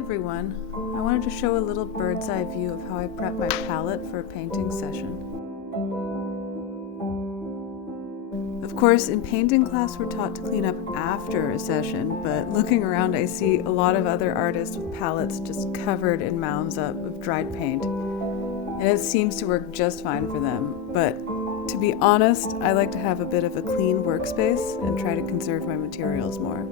everyone, I wanted to show a little bird's eye view of how I prep my palette for a painting session. Of course, in painting class we're taught to clean up after a session, but looking around I see a lot of other artists with palettes just covered in mounds up of dried paint, and it seems to work just fine for them. But to be honest, I like to have a bit of a clean workspace and try to conserve my materials more.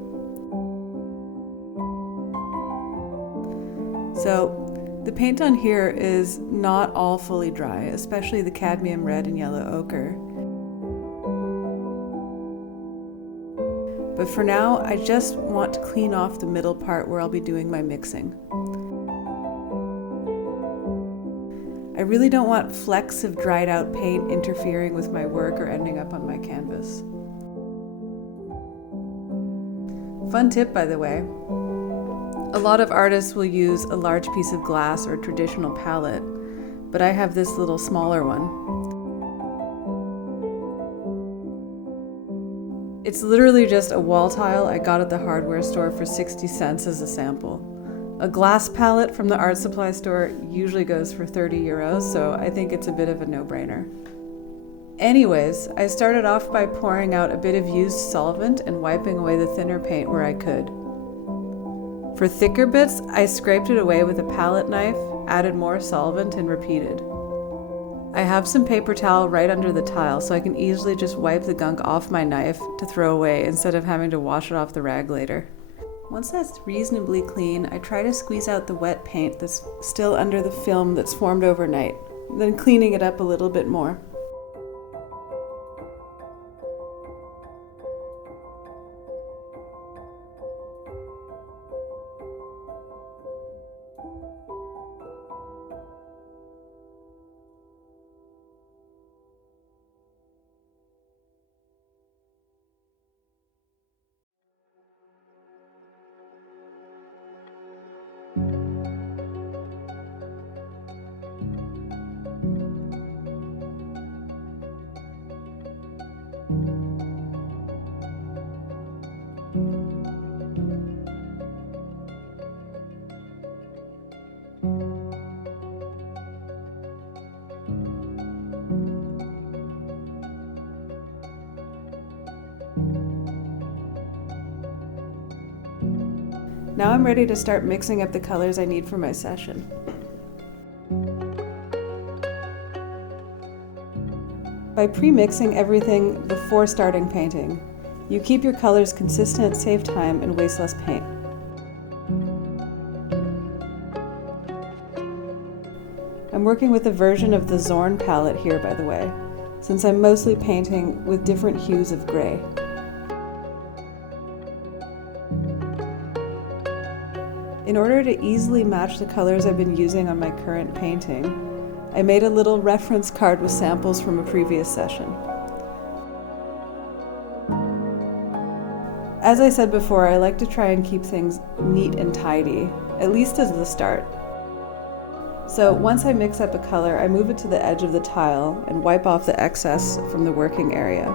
So the paint on here is not all fully dry, especially the cadmium red and yellow ochre. But for now, I just want to clean off the middle part where I'll be doing my mixing. I really don't want flecks of dried out paint interfering with my work or ending up on my canvas. Fun tip, by the way. A lot of artists will use a large piece of glass or traditional palette, but I have this little smaller one. It's literally just a wall tile I got at the hardware store for 60 cents as a sample. A glass palette from the art supply store usually goes for 30 euros, so I think it's a bit of a no-brainer. Anyways, I started off by pouring out a bit of used solvent and wiping away the thinner paint where I could. For thicker bits, I scraped it away with a palette knife, added more solvent, and repeated. I have some paper towel right under the tile, so I can easily just wipe the gunk off my knife to throw away instead of having to wash it off the rag later. Once that's reasonably clean, I try to squeeze out the wet paint that's still under the film that's formed overnight, then cleaning it up a little bit more. Now I'm ready to start mixing up the colors I need for my session. By pre-mixing everything before starting painting, you keep your colors consistent, save time, and waste less paint. I'm working with a version of the Zorn palette here, by the way, since I'm mostly painting with different hues of gray. In order to easily match the colors I've been using on my current painting, I made a little reference card with samples from a previous session. As I said before, I like to try and keep things neat and tidy, at least as the start. So once I mix up a color, I move it to the edge of the tile and wipe off the excess from the working area.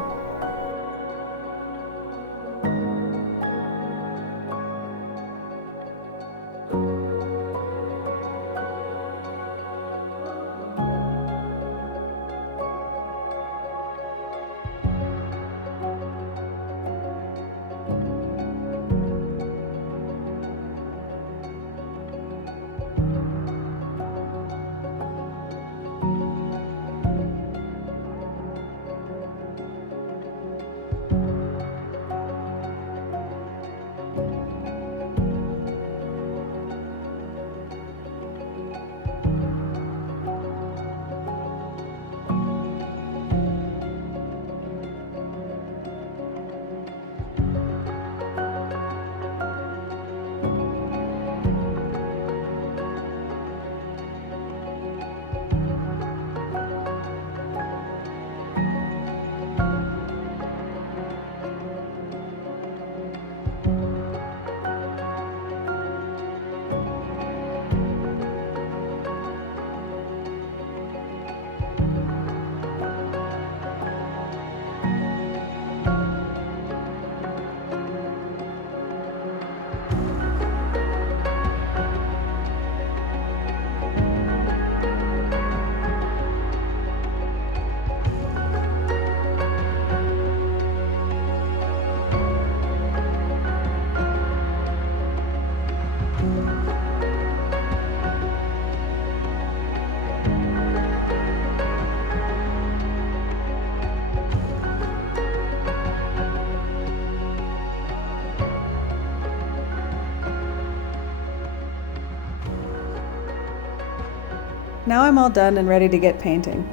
Now I'm all done and ready to get painting.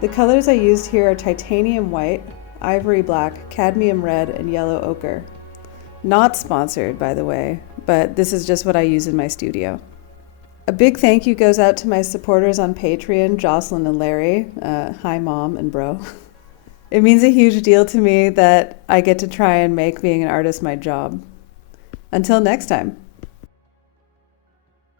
The colors I used here are titanium white, ivory black, cadmium red, and yellow ochre. Not sponsored, by the way, but this is just what I use in my studio. A big thank you goes out to my supporters on Patreon, Jocelyn and Larry. Hi, Mom and Bro. It means a huge deal to me that I get to try and make being an artist my job. Until next time.